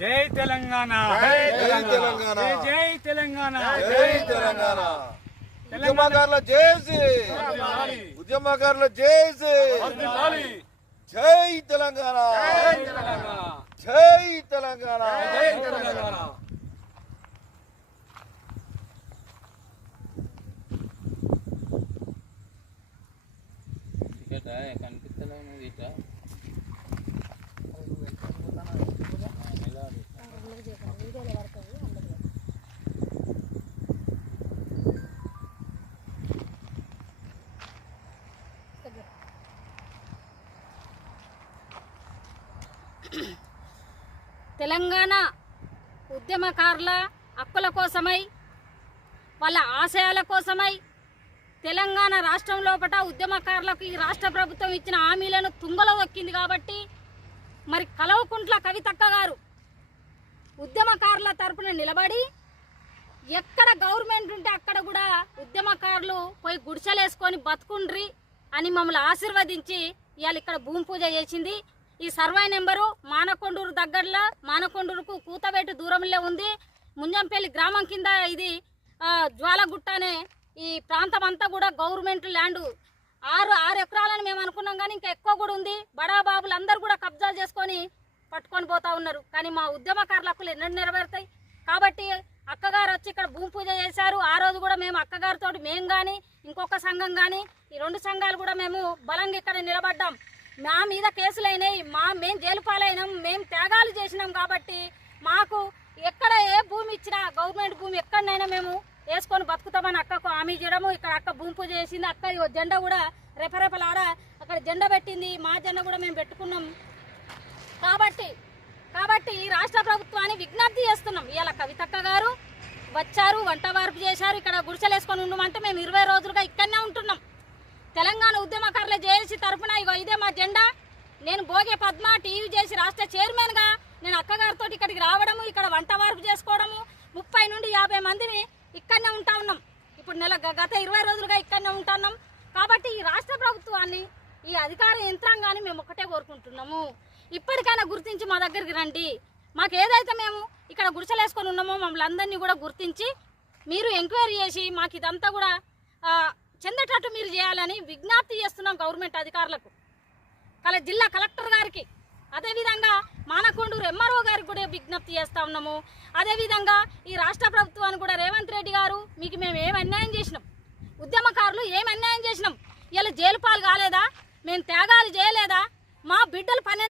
జై తెలంగాణ, జై తెలంగాణ, జై తెలంగాణ, జై తెలంగాణ. ఉద్యమకారుల జేసీ, ఉద్యమకారుల జేసీ. జై తెలంగాణ, జై తెలంగాణ. తెలంగాణ ఉద్యమకారుల హక్కుల కోసమై, వాళ్ళ ఆశయాల కోసమై తెలంగాణ రాష్ట్రం లోపల ఉద్యమకారులకు ఈ రాష్ట్ర ప్రభుత్వం ఇచ్చిన హామీలను తుంగలో దొక్కింది. కాబట్టి మరి కల్వకుంట్ల కవితక్క గారు ఉద్యమకారుల తరపున నిలబడి ఎక్కడ గవర్నమెంట్ ఉంటే అక్కడ కూడా ఉద్యమకారులు పోయి గుడిసెలేసుకొని బతుకుండ్రి అని మమ్మల్ని ఆశీర్వదించి ఇవాళ ఇక్కడ భూమి పూజ చేసింది. ఈ సర్వే నెంబరు మానకొండూరు దగ్గరలో, మానకొండూరుకు కూతబెట్టు దూరంలో ఉంది. ముంజంపల్లి గ్రామం కింద ఇది జ్వాలగుట్ట అనే ఈ ప్రాంతం అంతా కూడా గవర్నమెంట్ ల్యాండ్. 6 ఎకరాలని మేము అనుకున్నాం, కానీ ఇంకా ఎక్కువ కూడా ఉంది. బడాబాబులు అందరూ కూడా కబ్జాలు చేసుకొని పట్టుకొని పోతా ఉన్నారు. కానీ మా ఉద్యమకారుల హక్కులు ఎన్నడూ నెరవేరుతాయి. కాబట్టి అక్కగారు వచ్చి ఇక్కడ భూమి పూజ చేశారు. ఆ రోజు కూడా మేము అక్కగారితో మేము కానీ ఇంకొక సంఘం కానీ ఈ 2 సంఘాలు కూడా మేము బలంగా ఇక్కడ నిలబడ్డాం. మా మీద కేసులైనాయి, మేము జైలు పాలైనాం, మేము త్యాగాలు చేసినాం. కాబట్టి మాకు ఎక్కడ ఏ భూమి ఇచ్చినా గవర్నమెంట్ భూమి ఎక్కడనైనా మేము వేసుకొని బతుకుతామని అక్కకు హామీ చేయడము. ఇక్కడ అక్క భూమి పూజ చేసింది. అక్క జెండా కూడా రెపరెపలాడ అక్కడ జెండా పెట్టింది. మా జెండా కూడా మేము పెట్టుకున్నాం. కాబట్టి ఈ రాష్ట్ర ప్రభుత్వాన్ని విజ్ఞప్తి చేస్తున్నాం. ఇవాళ కవితక్క గారు వచ్చారు, వంట వార్పు చేశారు, ఇక్కడ గుడిసెలేసుకొని ఉండమంటే మేము 20 రోజులుగా ఇక్కడనే ఉంటున్నాం. తెలంగాణ ఉద్యమకారుల జేఏసీ తరఫున ఇదే మా జెండా. నేను భోగే పద్మ టీవీ చేసి రాష్ట్ర చైర్మన్గా నేను అక్కగారితో ఇక్కడికి రావడము, ఇక్కడ వంట వార్పు చేసుకోవడము, 30 నుండి 50 మందిని ఇక్కడనే ఉంటా ఉన్నాం. ఇప్పుడు గత 20 రోజులుగా ఇక్కడనే ఉంటున్నాం. కాబట్టి ఈ రాష్ట్ర ప్రభుత్వాన్ని, ఈ అధికార యంత్రాంగాన్ని మేము ఒకటే కోరుకుంటున్నాము, ఇప్పటికైనా గుర్తించి మా దగ్గరికి రండి. మాకు ఏదైతే మేము ఇక్కడ గుడిసెలేసుకొని ఉన్నామో మమ్మల్ని అందరినీ కూడా గుర్తించి మీరు ఎంక్వైరీ చేసి మాకు ఇదంతా కూడా చెందేటట్టు మీరు చేయాలని విజ్ఞప్తి చేస్తున్నాం గవర్నమెంట్ అధికారులకు, జిల్లా కలెక్టర్ గారికి, అదేవిధంగా మానకొండూరు ఎంఆర్ఓ గారికి కూడా విజ్ఞప్తి చేస్తూ ఉన్నాము. అదేవిధంగా ఈ రాష్ట్ర ప్రభుత్వాన్ని కూడా రేవంత్ రెడ్డి గారు, మీకు మేము ఏం అన్యాయం చేసినాం, ఉద్యమకారులు ఏం అన్యాయం చేసినాం, ఇలా జైలు పాలు కాలేదా, మేము త్యాగాలు చేయలేదా, మా బిడ్డలు